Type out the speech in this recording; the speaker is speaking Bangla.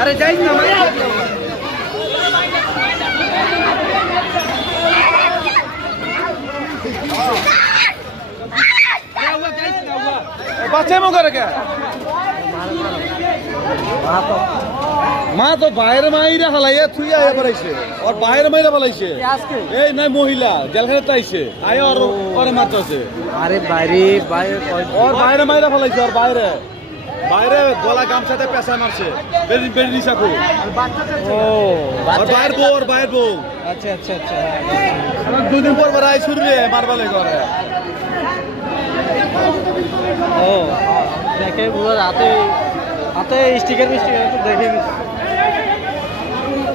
আরে যাইস না বাচ্চা মো করে কে মা তো বাইরে মাইরা ফেলাইয়া থুই আয়া পড়াইছে আর বাইরে মাইরা ফেলাইছে এই নাই মহিলা জেলখানে তাইছে আয় আর পরে মারতেছে আরে বাইরে বাইরে আর বাইরে মাইরা ফেলাইছে আর বাইরে বাইরে গলা গামছাতে পেঁচা মারছে বেরি বেরি নিশাকু ও আর বাইরে বউ আর বাইরে বউ আচ্ছা আচ্ছা আচ্ছা দুদিন পর আই শুরু রে মারবালে করে ও দেখে পুরো রাতে হাতে স্টিকার মিস্টিকার একটু দেখে